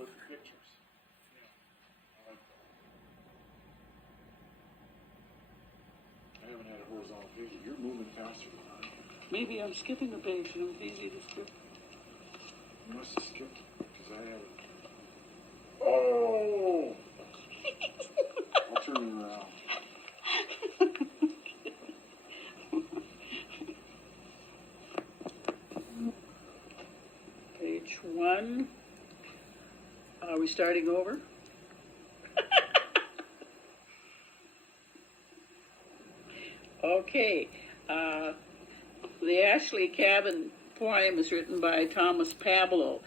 with pictures. I haven't had a horizontal page. You're moving faster than I am. Maybe I'm skipping a page and it's easy to skip. You must have skipped it because I haven't. Oh! I'll turn it around. Page 1. Are we starting over? Okay. The Ashley Cabin poem is written by Thomas Pablo,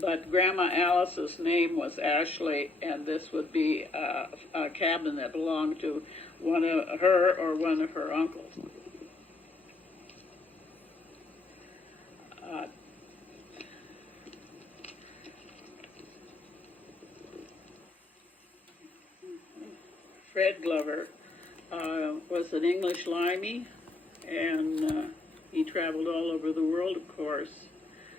but Grandma Alice's name was Ashley, and this would be a cabin that belonged to one of her or one of her uncles. Fred Glover was an English limey, and he traveled all over the world, of course.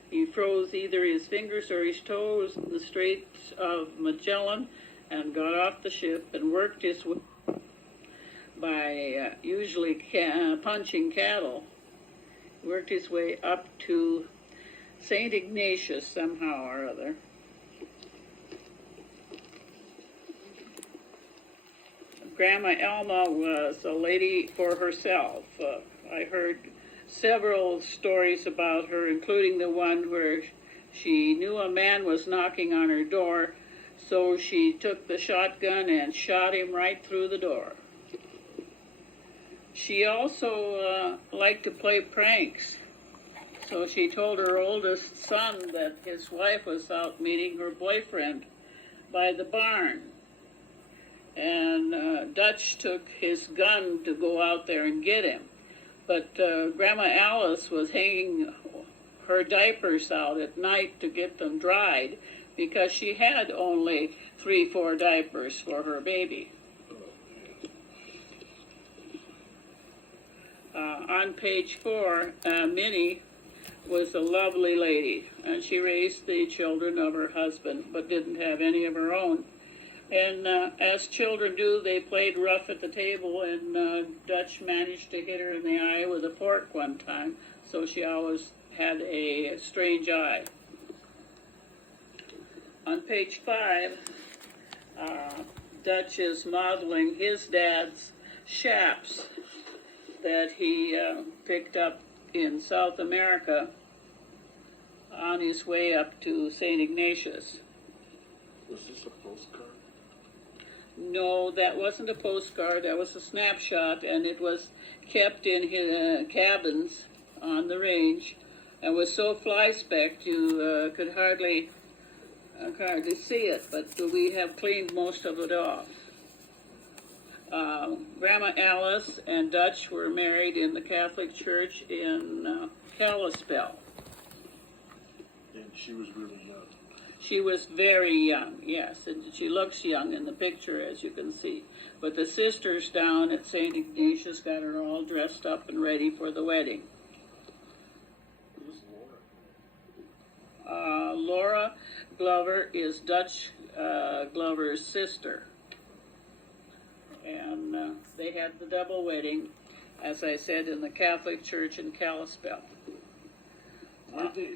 He froze either his fingers or his toes in the Straits of Magellan and got off the ship and worked his way by usually punching cattle. Worked his way up to St. Ignatius somehow or other. Grandma Alma was a lady for herself. I heard several stories about her, including the one where she knew a man was knocking on her door, so she took the shotgun and shot him right through the door. She also liked to play pranks, so she told her oldest son that his wife was out meeting her boyfriend by the barn. And Dutch took his gun to go out there and get him. But Grandma Alice was hanging her diapers out at night to get them dried because she had only 3-4 diapers for her baby. On page 4, Minnie was a lovely lady, and she raised the children of her husband, but didn't have any of her own. And as children do, they played rough at the table, and Dutch managed to hit her in the eye with a fork one time, so she always had a strange eye. On page 5, Dutch is modeling his dad's chaps that he picked up in South America on his way up to St. Ignatius. Was this a postcard? No, that wasn't a postcard. That was a snapshot, and it was kept in his cabins on the range, and was so fly-specked you could hardly see it. But we have cleaned most of it off. Grandma Alice and Dutch were married in the Catholic Church in Kalispell. And she was really young. She was very young, yes, and she looks young in the picture, as you can see. But the sisters down at St. Ignatius got her all dressed up and ready for the wedding. Who's Laura? Laura Glover is Dutch Glover's sister. And they had the double wedding, as I said, in the Catholic Church in Kalispell. Where they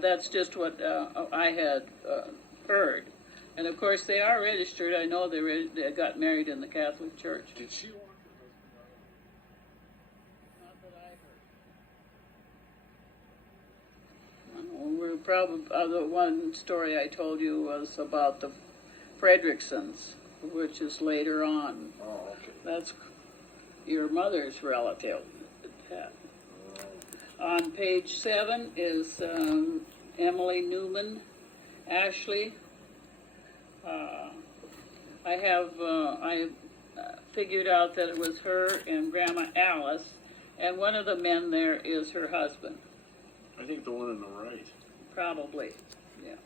That's just what I had heard. And of course they are registered. I know they got married in the Catholic Church. Did she walk her husband out? Not that I heard. We're probably, the one story I told you was about the Fredricksons, which is later on. Oh, okay. That's your mother's relative. On page 7 is Emily Newman, Ashley. I figured out that it was her and Grandma Alice, and one of the men there is her husband. I think the one on the right. Probably, yeah.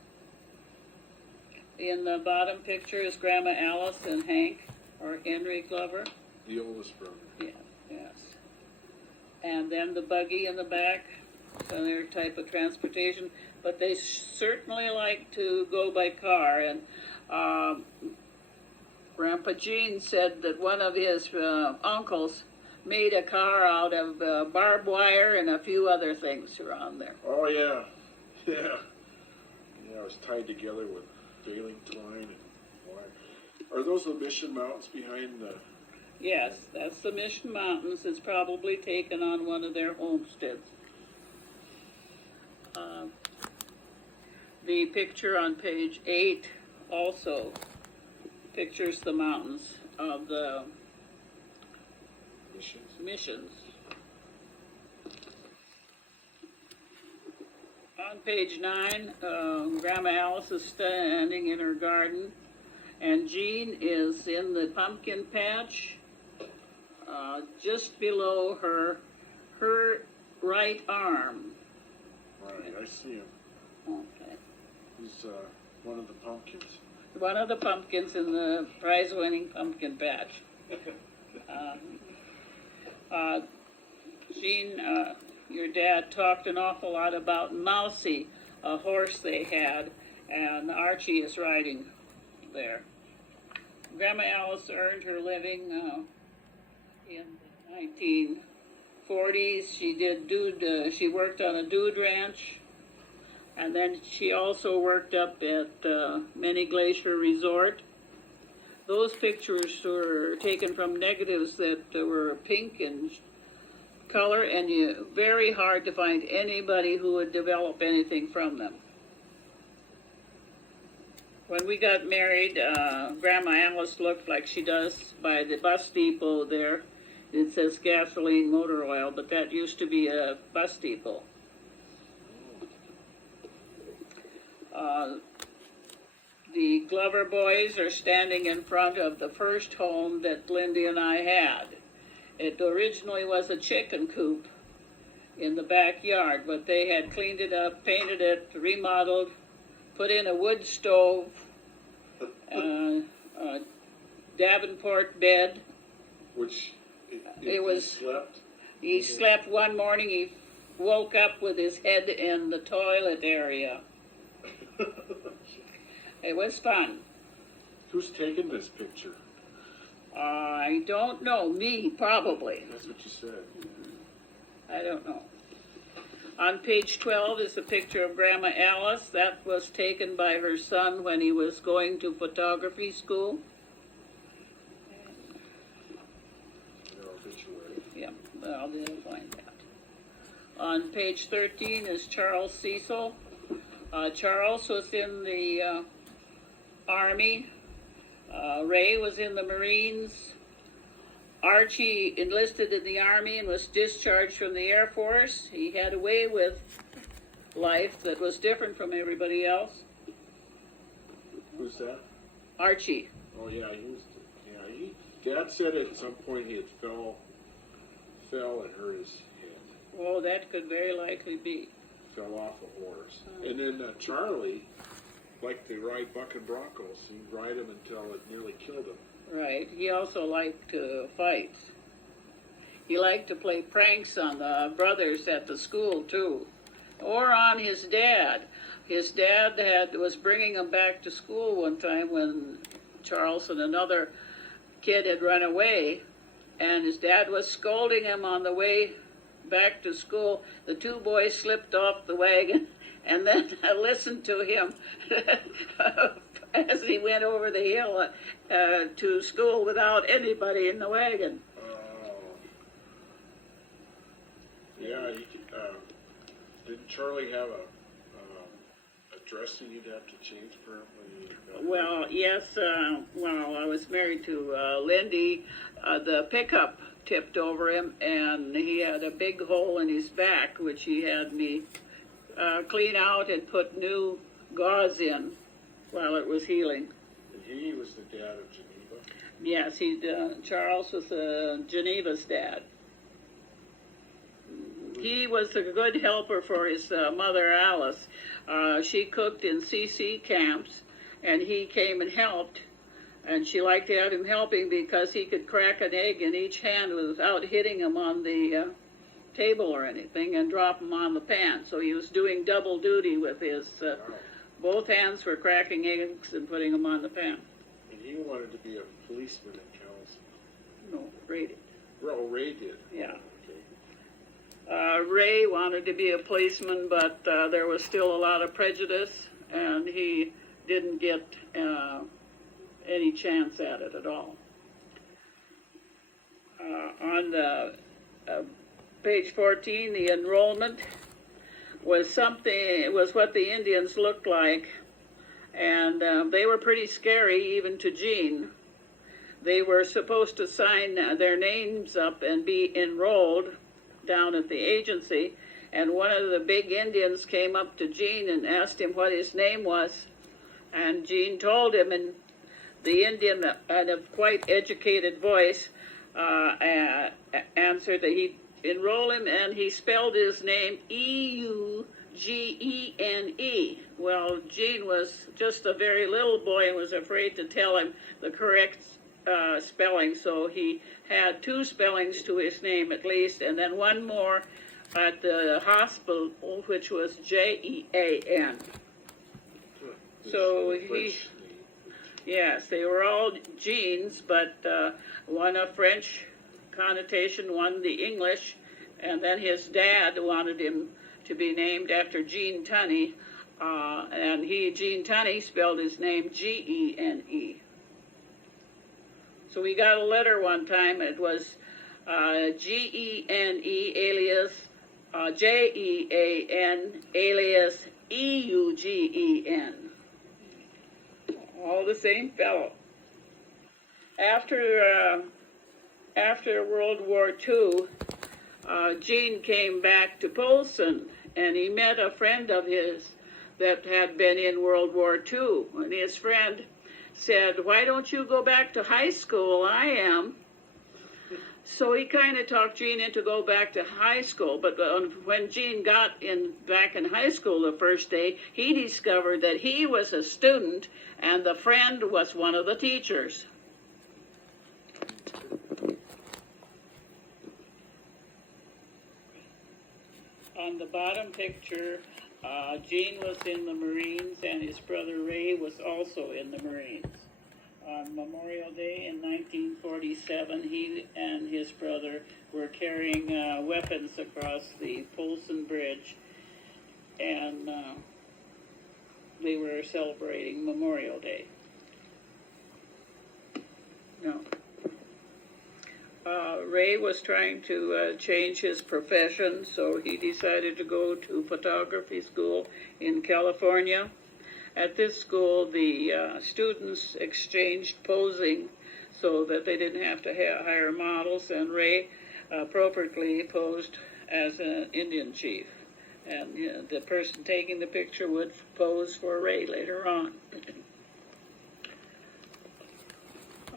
In the bottom picture is Grandma Alice and Hank, or Henry Glover. The oldest brother. Yeah, yes. and then the buggy in the back, so their type of transportation. But they certainly like to go by car. And Grandpa Gene said that one of his uncles made a car out of barbed wire and a few other things around there. Oh, yeah. Yeah. Yeah, it was tied together with baling twine and wire. Are those the Mission Mountains behind the... Yes, that's the Mission Mountains. It's probably taken on one of their homesteads. The picture on page 8 also pictures the mountains of the missions. On page 9, Grandma Alice is standing in her garden, and Jean is in the pumpkin patch, just below her right arm. Right, I see him. Okay. He's one of the pumpkins. One of the pumpkins in the prize-winning pumpkin patch. Jean, your dad talked an awful lot about Mousie, a horse they had, and Archie is riding there. Grandma Alice earned her living in the 1940s. She worked on a dude ranch, and then she also worked up at Many Glacier Resort. Those pictures were taken from negatives that were pink in color, and very hard to find anybody who would develop anything from them. When we got married, Grandma Alice looked like she does by the bus depot there. It says gasoline motor oil, but that used to be a bus depot. The Glover boys are standing in front of the first home that Lindy and I had. It originally was a chicken coop in the backyard, but they had cleaned it up, painted it, remodeled, put in a wood stove, a Davenport bed. Which, He slept one morning, he woke up with his head in the toilet area. It was fun. Who's taking this picture? I don't know. Me, probably. That's what you said. I don't know. On page 12 is a picture of Grandma Alice. That was taken by her son when he was going to photography school. Yeah, well, they'll find that. On page 13 is Charles Cecil. Charles was in the Army. Ray was in the Marines. Archie enlisted in the Army and was discharged from the Air Force. He had a way with life that was different from everybody else. Who's that? Archie. Oh yeah, Dad said at some point he had fell and hurt his head. Oh, that could very likely be. Fell off a horse. And then Charlie liked to ride bucking broncos. He'd ride him until it nearly killed him. Right. He also liked to fight. He liked to play pranks on the brothers at the school, too. Or on his dad. His dad was bringing him back to school one time when Charles and another kid had run away, and his dad was scolding him on the way back to school. The two boys slipped off the wagon, and then I listened to him as he went over the hill to school without anybody in the wagon. Yeah, didn't Charlie have a dressing you'd have to change for him when you got Well, yes, well, I was married to Lindy. The pickup tipped over him, and he had a big hole in his back, which he had me clean out and put new gauze in while it was healing. And he was the dad of Geneva? Yes, Charles was Geneva's dad. He was a good helper for his mother, Alice. She cooked in CC camps, and he came and helped. And she liked to have him helping because he could crack an egg in each hand without hitting him on the table or anything and drop them on the pan. So he was doing double duty with his, Wow. both hands were cracking eggs and putting them on the pan. And he wanted to be a policeman in Cal's. No, Ray did. Oh, Ray did. Yeah. Okay. Ray wanted to be a policeman, but there was still a lot of prejudice, and he didn't get any chance at it at all. On the page 14, the enrollment was what the Indians looked like, and they were pretty scary even to Gene. They were supposed to sign their names up and be enrolled down at the agency, and one of the big Indians came up to Gene and asked him what his name was, and Gene told him, and the Indian, in a quite educated voice, answered that he'd enroll him, and he spelled his name Eugene. Well, Gene was just a very little boy and was afraid to tell him the correct spelling, so he had two spellings to his name at least, and then one more at the hospital, which was Jean. So he, yes, they were all Genes, but one a French connotation, one the English, and then his dad wanted him to be named after Gene Tunney, and Gene Tunney, spelled his name Gene. So we got a letter one time. It was Gene alias Jean alias Eugen. All the same fellow. After World War II, Gene came back to Polson, and he met a friend of his that had been in World War II, and his friend said, "Why don't you go back to high school? I am." So he kind of talked Gene into go back to high school, but when Gene got back in high school the first day, he discovered that he was a student and the friend was one of the teachers. On the bottom picture, Gene was in the Marines, and his brother Ray was also in the Marines. On Memorial Day in 1947, he and his brother were carrying weapons across the Polson Bridge, and they were celebrating Memorial Day. No. Ray was trying to change his profession, so he decided to go to photography school in California. At this school, the students exchanged posing so that they didn't have to hire models, and Ray appropriately posed as an Indian chief. And the person taking the picture would pose for Ray later on.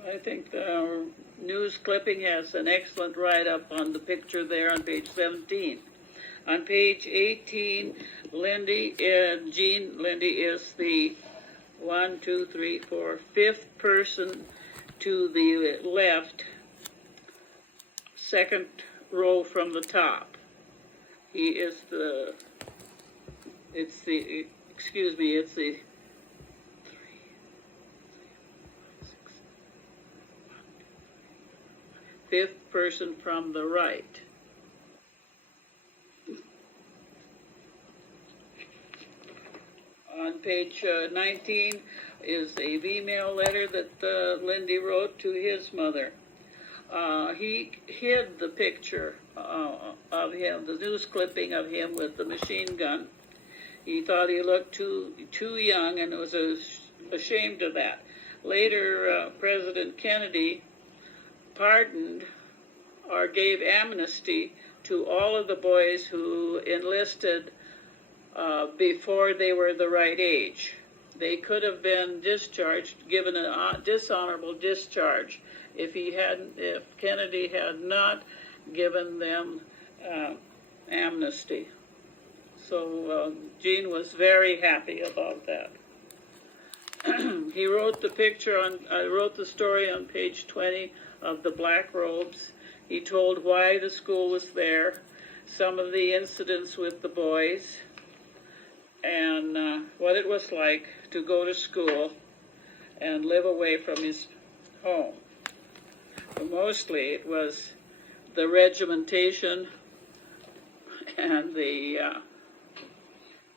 I think the news clipping has an excellent write-up on the picture there on page 17. On page 18, Lindy is the 5th person to the left, second row from the top. He is it's the 5th person from the right. On page 19 is a V-mail letter that Lindy wrote to his mother. He hid the picture of him, the news clipping of him with the machine gun. He thought he looked too young and was ashamed of that. Later, President Kennedy pardoned or gave amnesty to all of the boys who enlisted before they were the right age. They could have been discharged, given a dishonorable discharge, if Kennedy had not given them amnesty. So Gene was very happy about that. He wrote I wrote the story on page 20 of the Black Robes. He told why the school was there, some of the incidents with the boys, and what it was like to go to school and live away from his home. But mostly it was the regimentation and the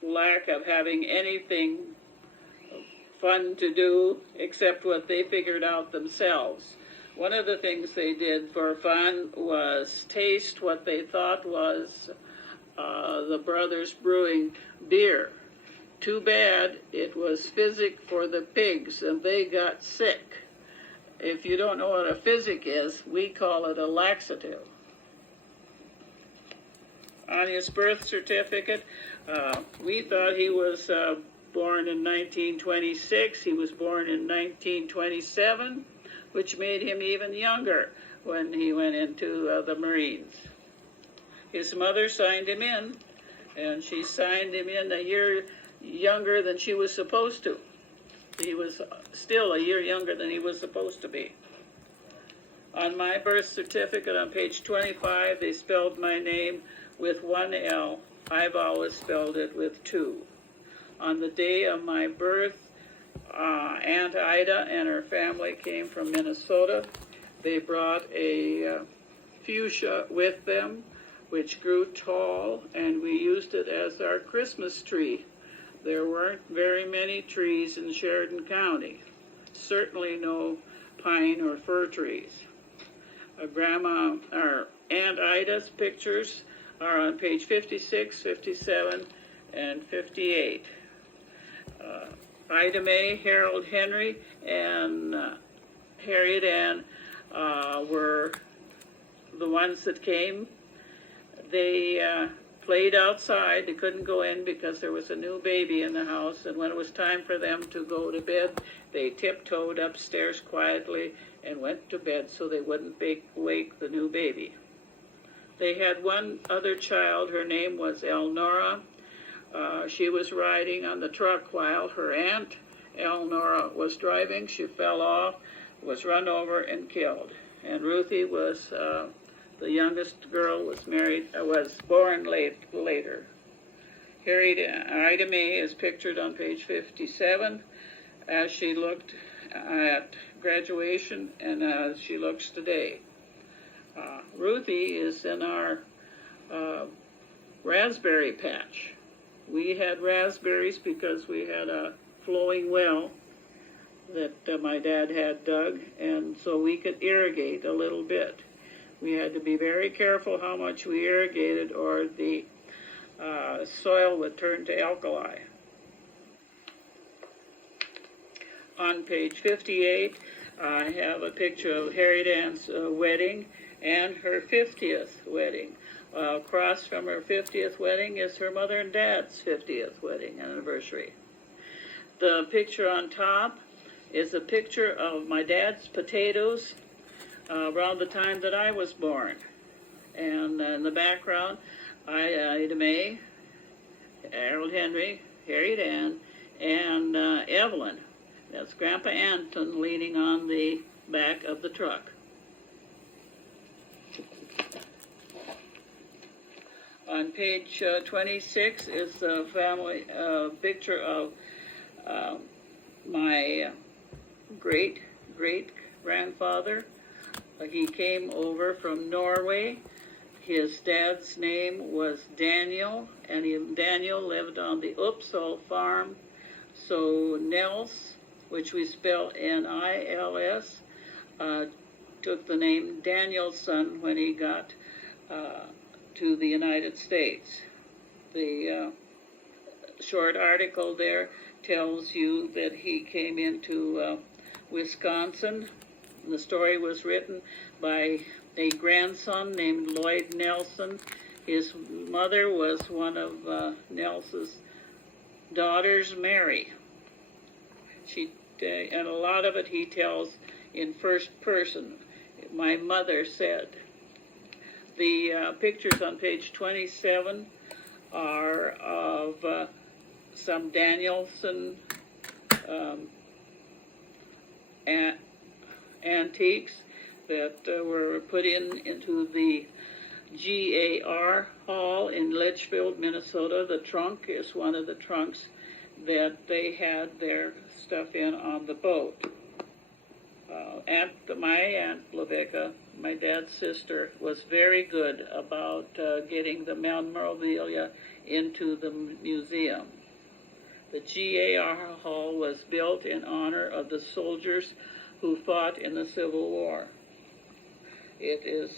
lack of having anything fun to do except what they figured out themselves. One of the things they did for fun was taste what they thought was the brothers brewing beer. Too bad it was physic for the pigs and they got sick. If you don't know what a physic is, we call it a laxative. On his birth certificate, we thought he was born in 1926. He was born in 1927, which made him even younger when he went into the Marines. His mother signed him in, and she signed him in a year younger than she was supposed to. He was still a year younger than he was supposed to be. On my birth certificate on page 25, they spelled my name with one L. I've always spelled it with two. On the day of my birth, Aunt Ida and her family came from Minnesota. They brought a fuchsia with them, which grew tall, and we used it as our Christmas tree. There weren't very many trees in Sheridan County, certainly no pine or fir trees. Aunt Ida's pictures are on page 56, 57, and 58. Ida Mae, Harold Henry, and Harriet Ann were the ones that came. They played outside. They couldn't go in because there was a new baby in the house, and when it was time for them to go to bed, they tiptoed upstairs quietly and went to bed so they wouldn't wake the new baby. They had one other child. Her name was Elnora. She was riding on the truck while her aunt Elnora was driving. She fell off, was run over and killed. And Ruthie was the youngest girl, was born later. Ida Mae is pictured on page 57 as she looked at graduation and as she looks today. Ruthie is in our raspberry patch. We had raspberries because we had a flowing well that my dad had dug, and so we could irrigate a little bit. We had to be very careful how much we irrigated, or the soil would turn to alkali. On page 58, I have a picture of Harriet Ann's wedding and her 50th wedding. Across from her 50th wedding is her mother and dad's 50th wedding anniversary. The picture on top is a picture of my dad's potatoes around the time that I was born. And in the background, Ida Mae, Harold Henry, Harriet Ann, and Evelyn. That's Grandpa Anton leaning on the back of the truck. On page 26 is the family picture of my great-great-grandfather. He came over from Norway. His dad's name was Daniel, and Daniel lived on the Upsal farm. So Nels, which we spell Nils, took the name Danielson when he got to the United States. The short article there tells you that he came into Wisconsin. The story was written by a grandson named Lloyd Nelson. His mother was one of Nelson's daughters, Mary. And a lot of it he tells in first person. My mother said. The pictures on page 27 are of some Danielson antiques that were put into the GAR Hall in Litchfield, Minnesota. The trunk is one of the trunks that they had their stuff in on the boat. My Aunt Levica, my dad's sister, was very good about getting the memorabilia into the museum. The GAR Hall was built in honor of the soldiers who fought in the Civil War. It is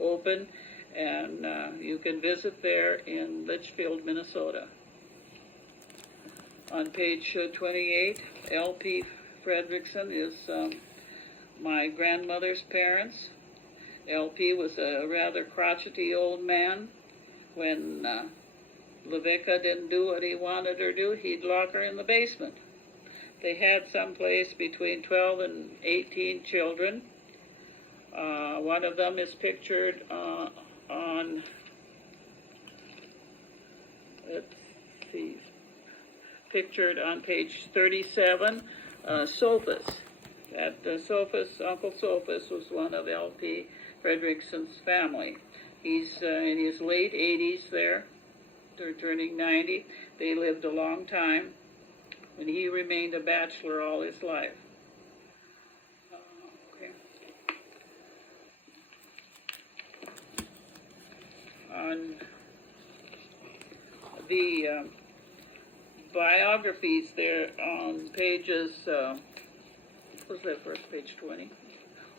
open, and you can visit there in Litchfield, Minnesota. On page 28, L.P. Fredrickson is my grandmother's parents. L.P. was a rather crotchety old man. When Levica didn't do what he wanted her to do, he'd lock her in the basement. They had someplace between 12 and 18 children. One of them is pictured on, let's see, pictured on page 37, Sophus. Uncle Sophus was one of L.P. Fredrickson's family. He's in his late 80s there. They're turning 90. They lived a long time, and he remained a bachelor all his life. Okay. On the biographies there on pages, what was that first page, 20?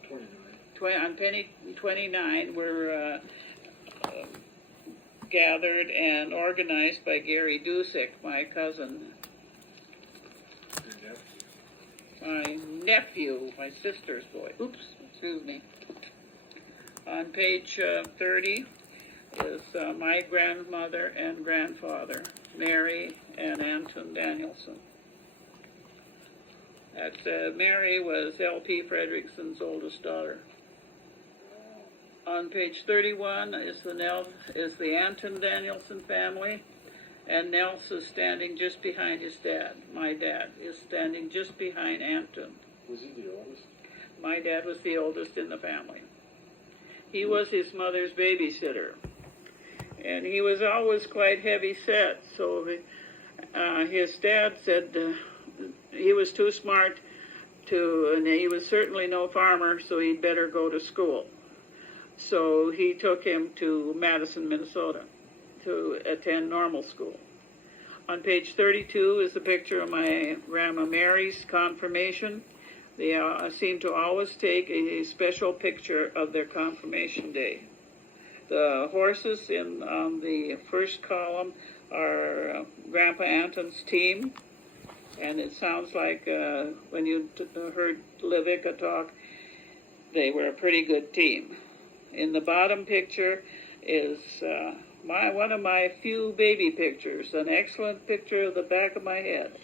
29. On penny 29 were gathered and organized by Gary Dusick, my cousin, my nephew, my sister's boy. Oops, excuse me. On page 30 is my grandmother and grandfather, Mary and Anton Danielson. Mary was L.P. Fredrickson's oldest daughter. On page 31 is the Anton Danielson family, and Nels is standing just behind his dad. My dad is standing just behind Anton. Was he the oldest? My dad was the oldest in the family. He was his mother's babysitter, and he was always quite heavy set, so his dad said he was too smart and he was certainly no farmer, so he'd better go to school. So he took him to Madison, Minnesota, to attend normal school. On page 32 is a picture of my Grandma Mary's confirmation. They seem to always take a special picture of their confirmation day. The horses on the first column are Grandpa Anton's team, and it sounds like when you heard Levica talk, they were a pretty good team. In the bottom picture is one of my few baby pictures, an excellent picture of the back of my head.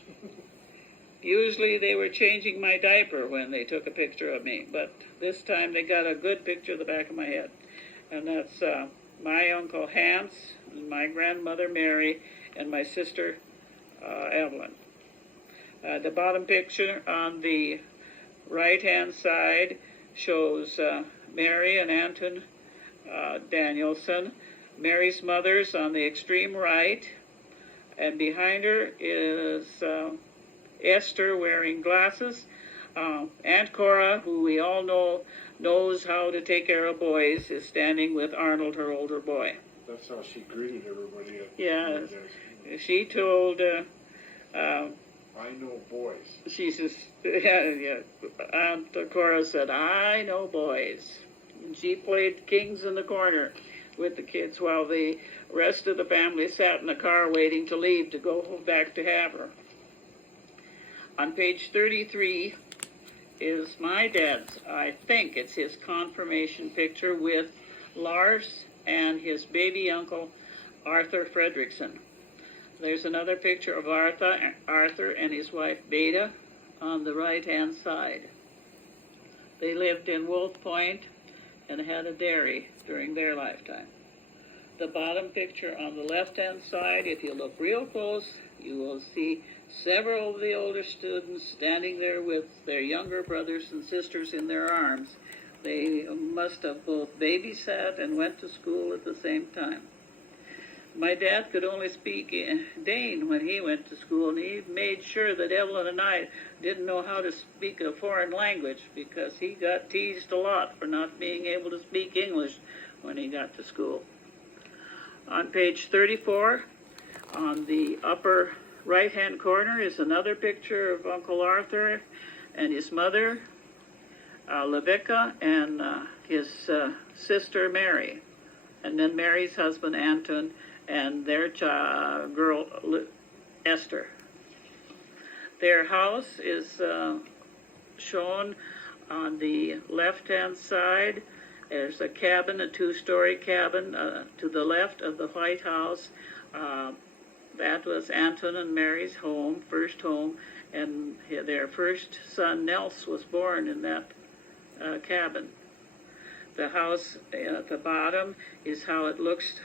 Usually they were changing my diaper when they took a picture of me, but this time they got a good picture of the back of my head. And that's my Uncle Hans, and my grandmother Mary, and my sister Evelyn. The bottom picture on the right-hand side shows Mary and Anton Danielson. Mary's mother's on the extreme right, and behind her is Esther wearing glasses. Aunt Cora, who we all know knows how to take care of boys, is standing with Arnold, her older boy. That's how she greeted everybody. She told I know boys. She says, Aunt Cora said, I know boys. And she played kings in the corner with the kids while the rest of the family sat in the car waiting to leave to go back to Havre. On page 33 is my dad's, I think it's his confirmation picture with Lars and his baby uncle, Arthur Fredrickson. There's another picture of Arthur and his wife Beta on the right-hand side. They lived in Wolf Point and had a dairy during their lifetime. The bottom picture on the left-hand side, if you look real close, you will see several of the older students standing there with their younger brothers and sisters in their arms They must have both babysat and went to school at the same time. My dad could only speak Dane when he went to school, and he made sure that Evelyn and I didn't know how to speak a foreign language because he got teased a lot for not being able to speak English when he got to school. On page 34, on the upper right-hand corner is another picture of Uncle Arthur and his mother, Levica, and his sister Mary, and then Mary's husband Anton, and their girl Esther. Their house is shown on the left-hand side. There's a cabin, a two-story cabin to the left of the White House. That was Anton and Mary's home, first home, and their first son, Nels, was born in that cabin. The house at the bottom is how it looks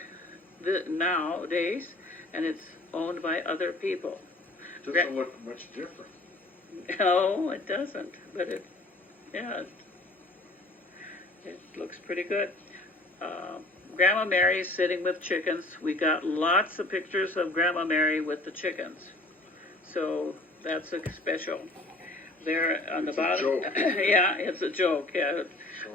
nowadays, and it's owned by other people. Doesn't look much different. No, it doesn't, but it looks pretty good. Grandma Mary's sitting with chickens. We got lots of pictures of Grandma Mary with the chickens, so that's a special. There on the bottom, yeah, it's a joke. Yeah.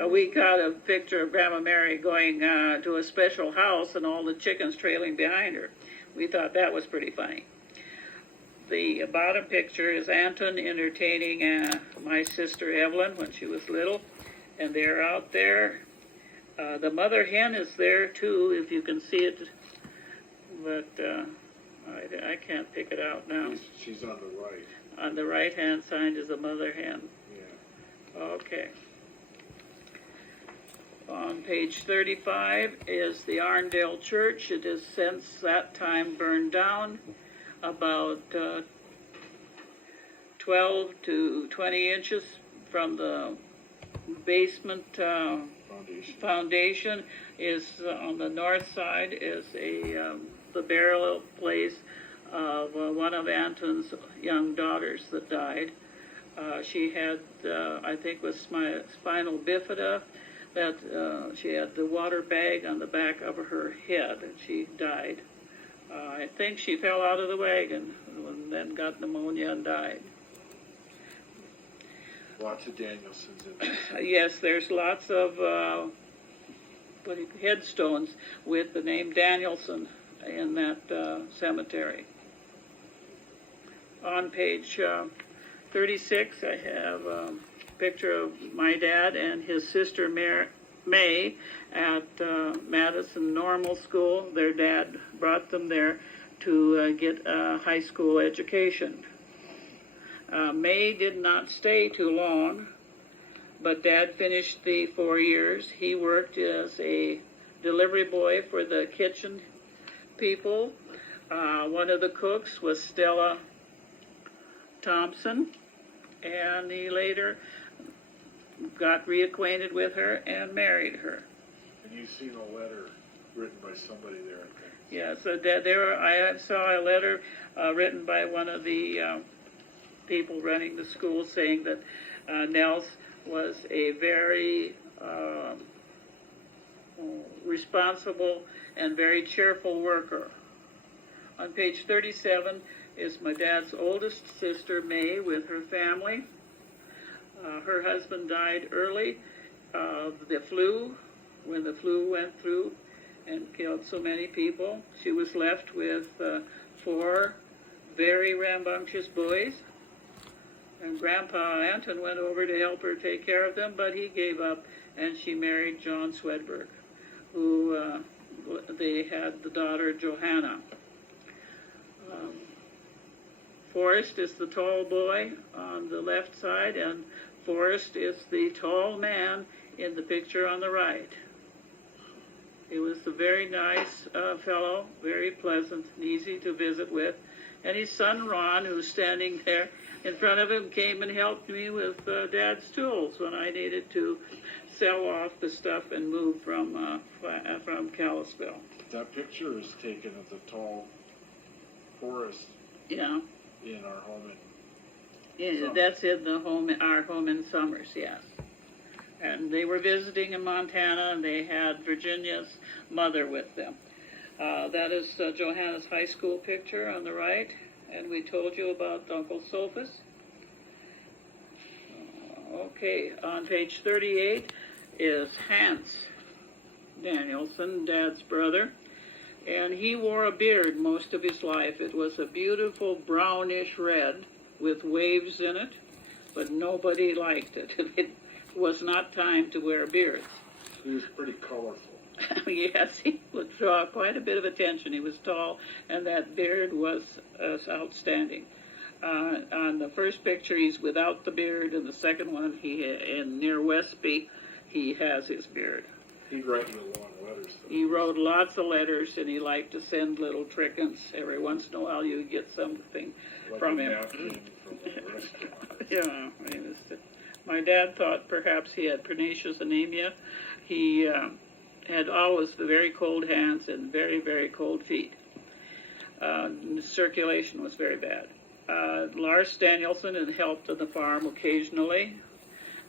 We got a picture of Grandma Mary going to a special house and all the chickens trailing behind her. We thought that was pretty funny. The bottom picture is Anton entertaining my sister Evelyn when she was little, and they're out there. The mother hen is there too, if you can see it, but I can't pick it out now. She's on the right. On the right-hand side is the mother hen. Yeah. Okay. On page 35 is the Arndale Church. It has since that time burned down. About 12 to 20 inches from the basement foundation is on the north side is the burial place of one of Anton's young daughters that died. She had, I think, was spinal bifida. That she had the water bag on the back of her head, and she died. I think she fell out of the wagon and then got pneumonia and died. Lots of Danielsons in there. Yes, there's lots of headstones with the name Danielson in that cemetery. On page 36, I have a picture of my dad and his sister May at Madison Normal School. Their dad brought them there to get a high school education. May did not stay too long, but Dad finished the 4 years. He worked as a delivery boy for the kitchen people. One of the cooks was Stella Thompson, and he later got reacquainted with her and married her. And you've seen a letter written by somebody there, I think. Yeah, so I saw a letter written by one of the people running the school saying that Nels was a very responsible and very cheerful worker. On page 37 is my dad's oldest sister, May, with her family. Her husband died early of the flu, when the flu went through and killed so many people. She was left with 4 very rambunctious boys. And Grandpa Anton went over to help her take care of them, but he gave up, and she married John Swedberg, who they had the daughter Johanna. Forrest is the tall boy on the left side, and Forrest is the tall man in the picture on the right. He was a very nice fellow, very pleasant and easy to visit with. And his son Ron, who's standing there in front of him, came and helped me with Dad's tools when I needed to sell off the stuff and move from Kalispell. That picture is taken of the tall Forrest. Yeah. In our home in Yeah, that's in the home, our home in Summers, yes. And they were visiting in Montana, and they had Virginia's mother with them. That is Johanna's high school picture on the right, and we told you about Uncle Sophus. Okay, on page 38 is Hans Danielson, Dad's brother, and he wore a beard most of his life. It was a beautiful brownish red with waves in it, but nobody liked it. It was not time to wear beards. He was pretty colorful. Yes, he would draw quite a bit of attention. He was tall, and that beard was outstanding. On the first picture, he's without the beard, and the second one, in near Westby, he has his beard. He'd write you long letters. He wrote lots of letters, and he liked to send little trinkets. Every once in a while, you get something like from a him. napkin from a restaurant. Yeah, my dad thought perhaps he had pernicious anemia. He had always very cold hands and very, very cold feet. The circulation was very bad. Lars Danielson had helped on the farm occasionally.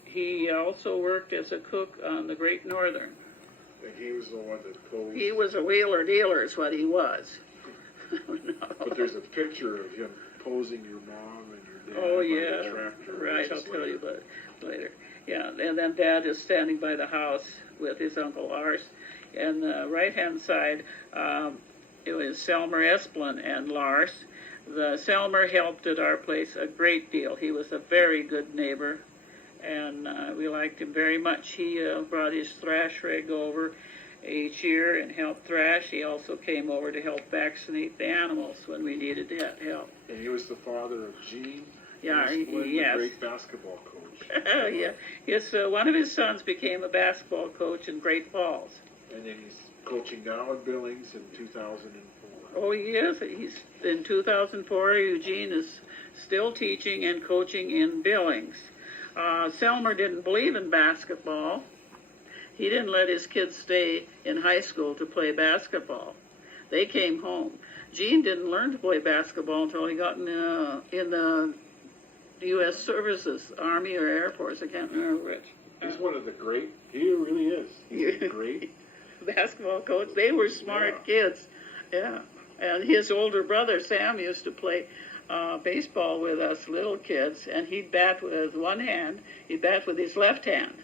He also worked as a cook on the Great Northern. And he was the one that posed. He was a wheeler dealer is what he was. But there's a picture of him posing your mom and your dad. Oh, by yeah, the tractor right, I'll just tell you later. about it later. Yeah, and then Dad is standing by the house with his Uncle Lars. And the right-hand side, it was Selmer Esplin and Lars. The Selmer helped at our place a great deal. He was a very good neighbor, and we liked him very much. He brought his thrash rig over each year and helped thrash. He also came over to help vaccinate the animals when we needed that help. And he was the father of Gene. Yeah, Esplin, yes. the great basketball coach. Yeah, yes. One of his sons became a basketball coach in Great Falls. And then he's coaching now in Billings in 2004. Oh, he is. He's in 2004. Eugene is still teaching and coaching in Billings. Selmer didn't believe in basketball. He didn't let his kids stay in high school to play basketball. They came home. Gene didn't learn to play basketball until he got in the U.S. services, Army or Air Force. I can't remember which. He's one of the great. He really is. He's a great basketball coach. They were smart kids. Yeah. And his older brother, Sam, used to play baseball with us little kids, and he'd bat with one hand. He'd bat with his left hand,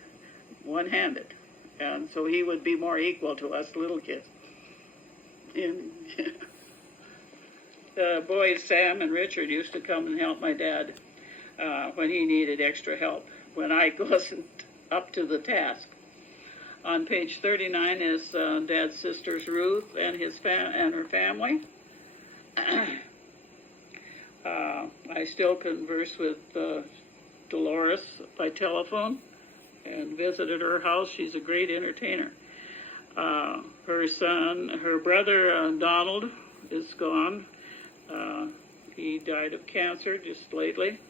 one-handed. And so he would be more equal to us little kids. And the boys, Sam and Richard, used to come and help my dad when he needed extra help, when I wasn't up to the task. On page 39 is Dad's sisters Ruth and her family. I still converse with Dolores by telephone and visited her house. She's a great entertainer. Her brother Donald is gone. He died of cancer just lately.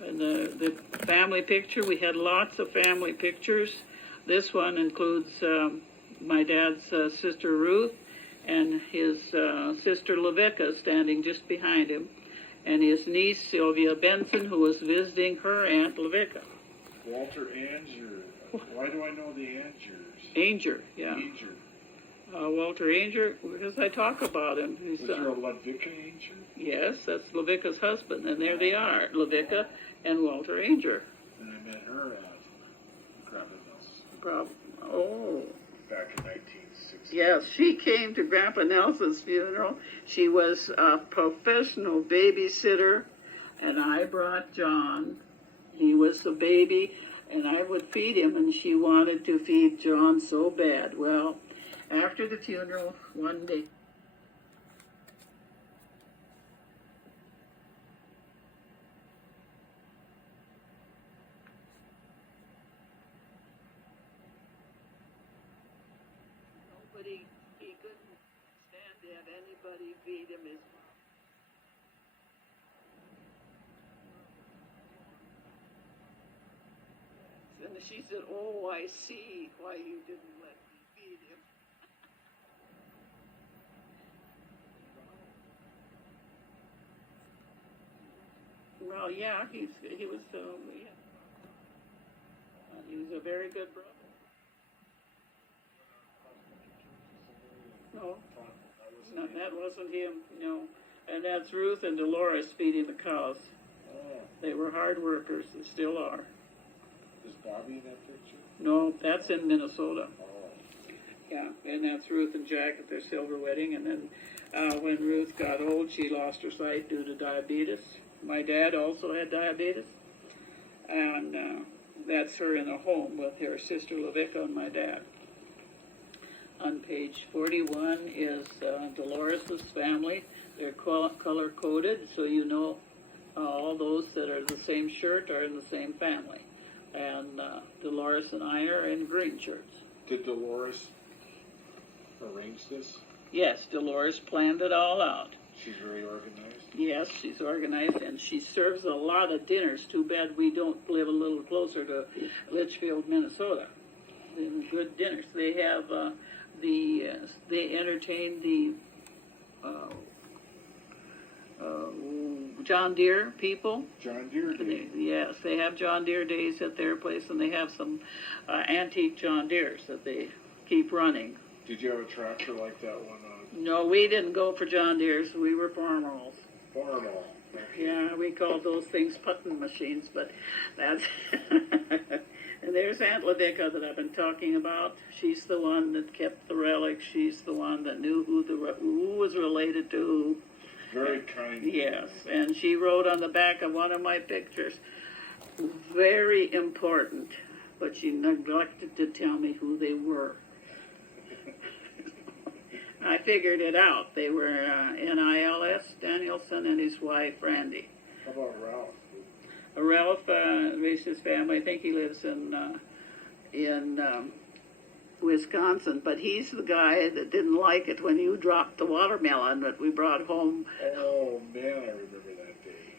And the family picture, we had lots of family pictures. This one includes my dad's sister Ruth and his sister Lavica standing just behind him, and his niece Sylvia Benson, who was visiting her aunt Lavica. Walter Anger. Why do I know the Angers? Anger, yeah. Anger. Walter Anger, because I talk about him. Was there a Ludwika Anger? Yes, that's Lavica's husband, and there they are, Lavica and Walter Anger. And I met her at Grandpa Nelson's. Oh. Back in 1960. Yes, she came to Grandpa Nelson's funeral. She was a professional babysitter, and I brought John. He was the baby, and I would feed him, and she wanted to feed John so bad. Well, after the funeral, one day, he couldn't stand to have anybody feed him his mom. And she said, "Oh, I see why you didn't let me feed him." Well, yeah, he was, yeah. He's a very good brother. No, no, that wasn't him, no. And that's Ruth and Dolores feeding the cows. Oh, They were hard workers, and still are. is Bobby in that picture? No, that's in Minnesota. Oh, Yeah, and that's Ruth and Jack at their silver wedding. And then when Ruth got old, she lost her sight due to diabetes. My dad also had diabetes. And that's her in a home with her sister Lavica and my dad. On page 41 is Dolores' family. They're color-coded, so you know all those that are the same shirt are in the same family. And Dolores and I are in green shirts. did Dolores arrange this? Yes, Dolores planned it all out. She's very organized. Yes, she's organized, and she serves a lot of dinners. Too bad we don't live a little closer to Litchfield, Minnesota. Good dinners. They have they entertain the John Deere people. John Deere Day. Yes, they have John Deere days at their place, and they have some antique John Deeres that they keep running. Did you have a tractor like that one on No, we didn't go for John Deere's. We were farmers. Farmall? Yeah, we called those things putting machines, but that's... And there's Aunt Lavica that I've been talking about. She's the one that kept the relics. She's the one that knew who was related to who. Very kind. Yes, and she wrote on the back of one of my pictures, very important, but she neglected to tell me who they were. I figured it out. They were NILS, Danielson, and his wife, Randy. How about Ralph? Ralph raised his family. I think he lives in Wisconsin, but he's the guy that didn't like it when you dropped the watermelon that we brought home. Oh man, I remember that day.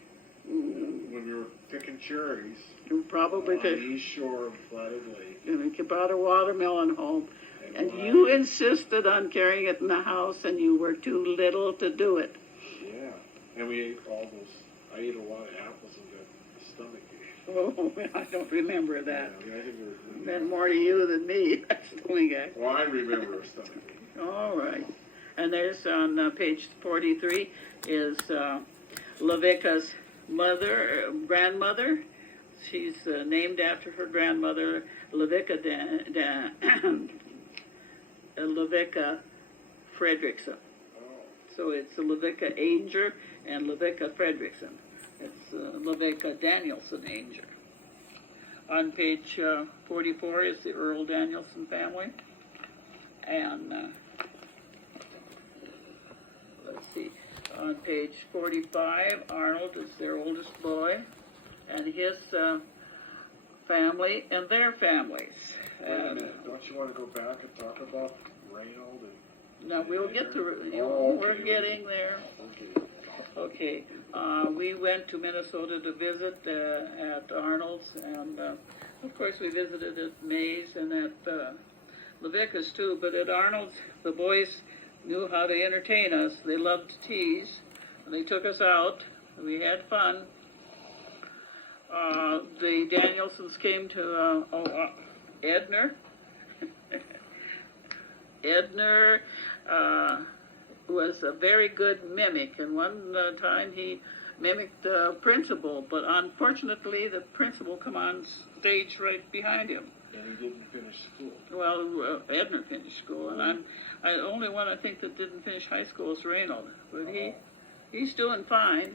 When we were picking cherries Probably on the east shore of Flathead Lake. we brought a watermelon home, and you insisted on carrying it in the house, and you were too little to do it. Yeah, and we ate all those. I ate a lot of apples and got a stomach ache. Oh, I don't remember that. Yeah, I think it was Meant more to you than me. That's the only guy. Well, I remember a stomach ache. All right. And there's on page 43 is Lavica's grandmother. She's named after her grandmother, Lavica Lavica Fredrickson. Oh, So it's Lavica Ainger and Lavica Fredrickson. It's Lavica Danielson Ainger. On page 44 is the Earl Danielson family. And let's see, on page 45, Arnold is their oldest boy, and his family and their families. wait a minute. Don't you want to go back and talk about Reynold and... Now we'll get to, Oh, we're okay. getting there. Okay. Okay, we went to Minnesota to visit at Arnold's, and of course we visited at Mays and at Lavica's too, but at Arnold's, the boys knew how to entertain us. They loved to tease. They took us out. We had fun. The Danielsons came to Edner. Edner was a very good mimic, and one time he mimicked the principal, but unfortunately the principal come on stage right behind him. And he didn't finish school. Well, Edner finished school, and I the only one I think that didn't finish high school is Reynold, but he's doing fine.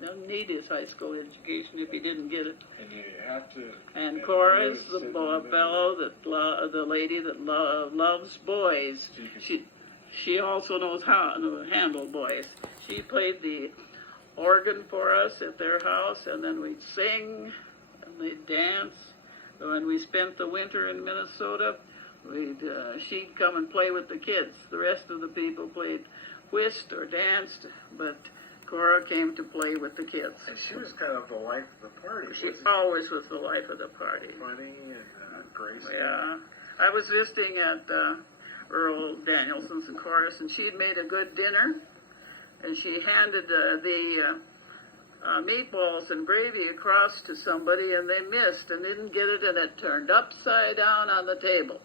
Doesn't need his high school education if he didn't get it. And you have to... And Cora is the fellow that the lady that loves boys. She also knows how to handle boys. She played the organ for us at their house, and then we'd sing and they'd dance. When we spent the winter in Minnesota, she'd come and play with the kids. The rest of the people played whist or danced, but Cora came to play with the kids. And she was kind of the life of the party. She always was the life of the party. Funny and graceful. Yeah. I was visiting at Earl Danielson's and Cora's, and she had made a good dinner, and she handed meatballs and gravy across to somebody, and they missed and didn't get it, and it turned upside down on the table.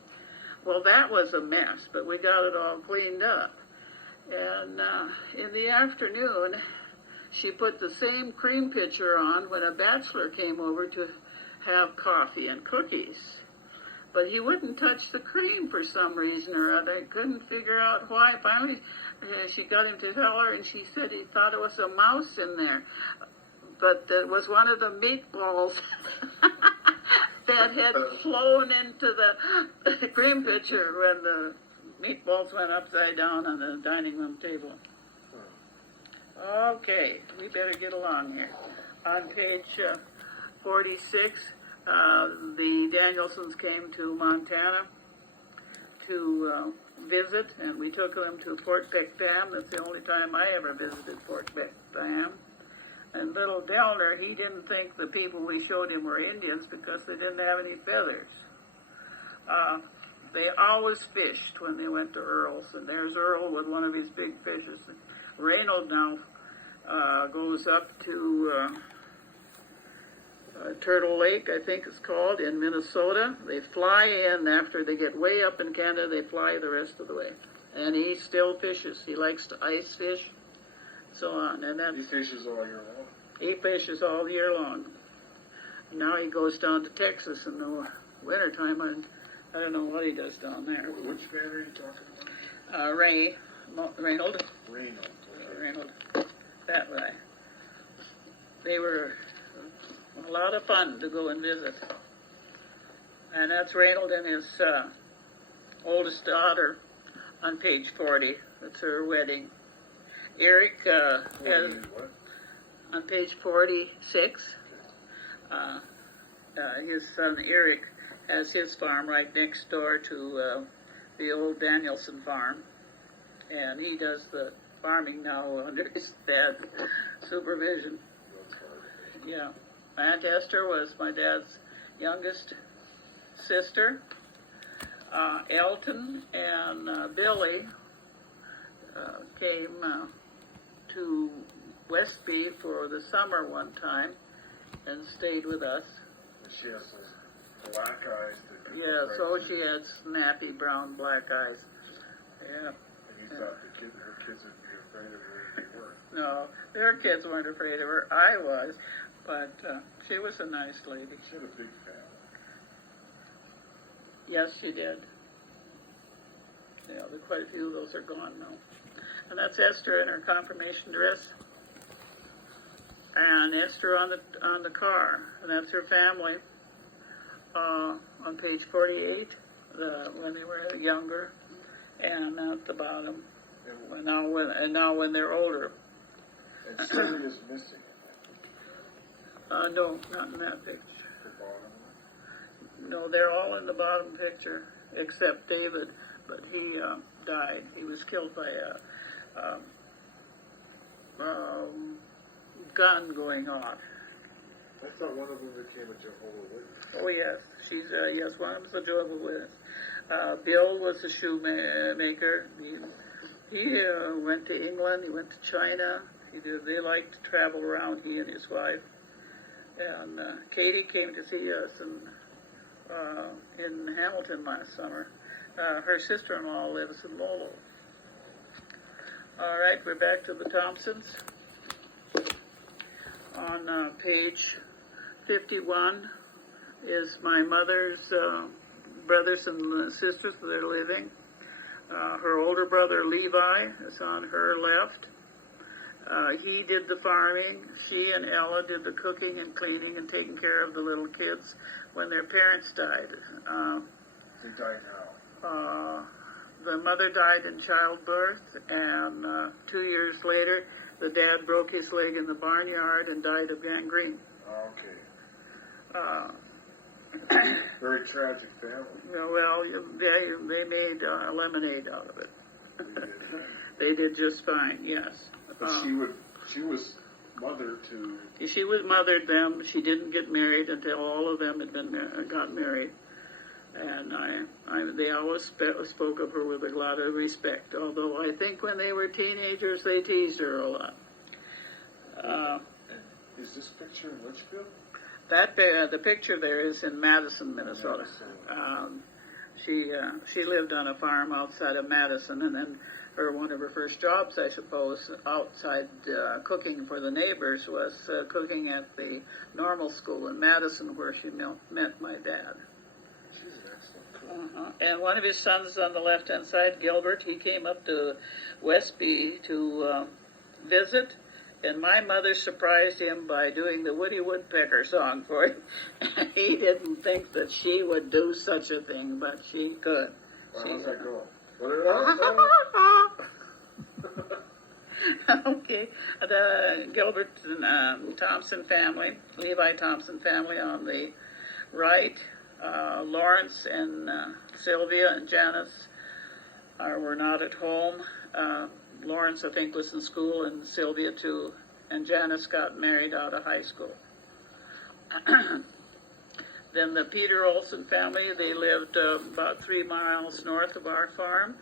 Well, that was a mess, but we got it all cleaned up. And in the afternoon, she put the same cream pitcher on when a bachelor came over to have coffee and cookies. But he wouldn't touch the cream for some reason or other. Couldn't figure out why. Finally, she got him to tell her, and she said he thought it was a mouse in there. But it was one of the meatballs that had flown into the cream pitcher when the meatballs went upside down on the dining room table. Okay, we better get along here. On page 46, the Danielsons came to Montana to visit, and we took them to Fort Beck Dam. That's the only time I ever visited Fort Beck Dam. And little Delner, he didn't think the people we showed him were Indians because they didn't have any feathers. They always fished when they went to Earl's, and there's Earl with one of his big fishes. Reynold now goes up to Turtle Lake, I think it's called, in Minnesota. They fly in after they get way up in Canada. They fly the rest of the way, and he still fishes. He likes to ice fish, so on. And then He fishes all year long. he fishes all year long. Now he goes down to Texas in the wintertime, and I don't know what he does down there. Which man are you talking about? Reynold. Reynold. Reynold. That way. They were a lot of fun to go and visit. And that's Reynold and his oldest daughter on page 40. That's her wedding. Eric has, on page 46, his son Eric has his farm right next door to the old Danielson farm. And he does the farming now under his dad's supervision. Yeah. Aunt Esther was my dad's youngest sister. Elton and Billy came to Westby for the summer one time and stayed with us. She has those black eyes. Yeah, so she had snappy brown black eyes. Yeah. And you thought her kids would be afraid of her if they were. No, their kids weren't afraid of her. I was, but she was a nice lady. She had a big family. Yes, she did. Yeah, quite a few of those are gone now. And that's Esther in her confirmation dress. And Esther on the car, and that's her family. On page 48, when they were younger, and at the bottom. And now when they're older. And Cindy is missing. No, not in that picture. The bottom. No, they're all in the bottom picture except David, but he died. He was killed by a gun going off. I thought one of them became a Jehovah's Witness. Oh yes, she's yes, one of them's a Jehovah's Witness. Bill was a shoemaker. He went to England. He went to China. They liked to travel around. He and his wife. And Katie came to see us in Hamilton last summer. Her sister-in-law lives in Lowell. All right, we're back to the Thompsons. On page 51 is my mother's brothers and sisters that are living. Her older brother Levi is on her left. He did the farming. She and Ella did the cooking and cleaning and taking care of the little kids when their parents died. They died how? The mother died in childbirth, and 2 years later, the dad broke his leg in the barnyard and died of gangrene. Okay. Very tragic family. Well, they made lemonade out of it. They did. They did just fine, yes. But she was mother to. She was mothered them. She didn't get married until all of them had got married, and they always spoke of her with a lot of respect. Although I think when they were teenagers, they teased her a lot. Is this picture in Litchfield? That the picture there is in Madison, Minnesota. She lived on a farm outside of Madison, and then one of her first jobs, I suppose, outside cooking for the neighbors, was cooking at the normal school in Madison, where she met my dad. She's an excellent cook. And one of his sons on the left-hand side, Gilbert, he came up to Westby to visit, and my mother surprised him by doing the Woody Woodpecker song for him. He didn't think that she would do such a thing, but she could. Well, how's that going? What did I say? Okay, the Gilbert and Thompson family, Levi Thompson family on the right, Lawrence and Sylvia and Janice were not at home. Lawrence, I think, was in school, and Sylvia too, and Janice got married out of high school. Then the Peter Olson family, they lived about 3 miles north of our farm.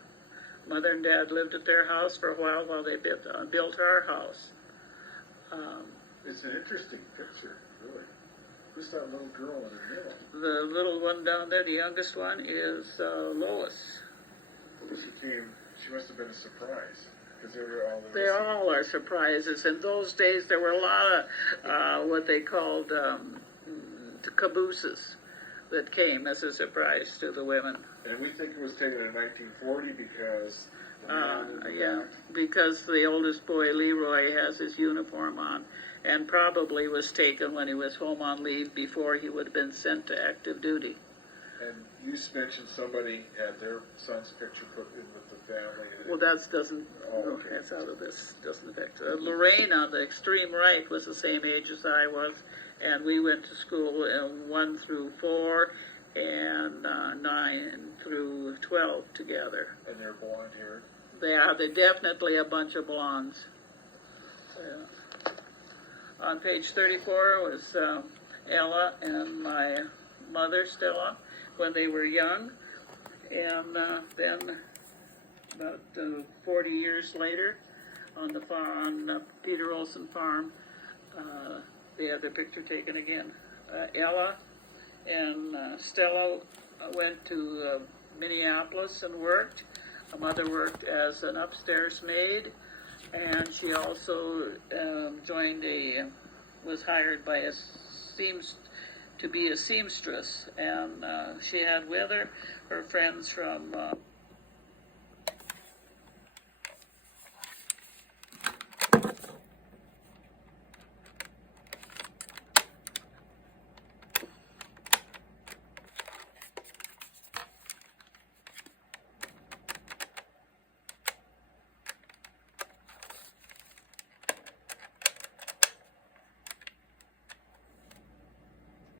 Mother and Dad lived at their house for a while they built our house. It's an interesting picture, really. Who's that little girl in the middle? The little one down there, the youngest one, is Lois. She must have been a surprise, because they were all They all are surprises. In those days, there were a lot of what they called cabooses that came as a surprise to the women. And we think it was taken in 1940 because... because the oldest boy, Leroy, has his uniform on, and probably was taken when he was home on leave before he would have been sent to active duty. And you mentioned somebody had their son's picture put in with the family. Well, that's out of this, doesn't affect. Lorraine on the extreme right was the same age as I was, and we went to school in 1 through 4 and 9 through 12 together. And they're blonde haired? They're definitely a bunch of blondes. On page 34 was Ella and my mother, Stella, when they were young. And then about 40 years later, on the farm, on Peter Olson farm, they had their picture taken again. Ella and Stella went to Minneapolis and worked. My mother worked as an upstairs maid, and she also was hired by to be a seamstress, and she had with her friends from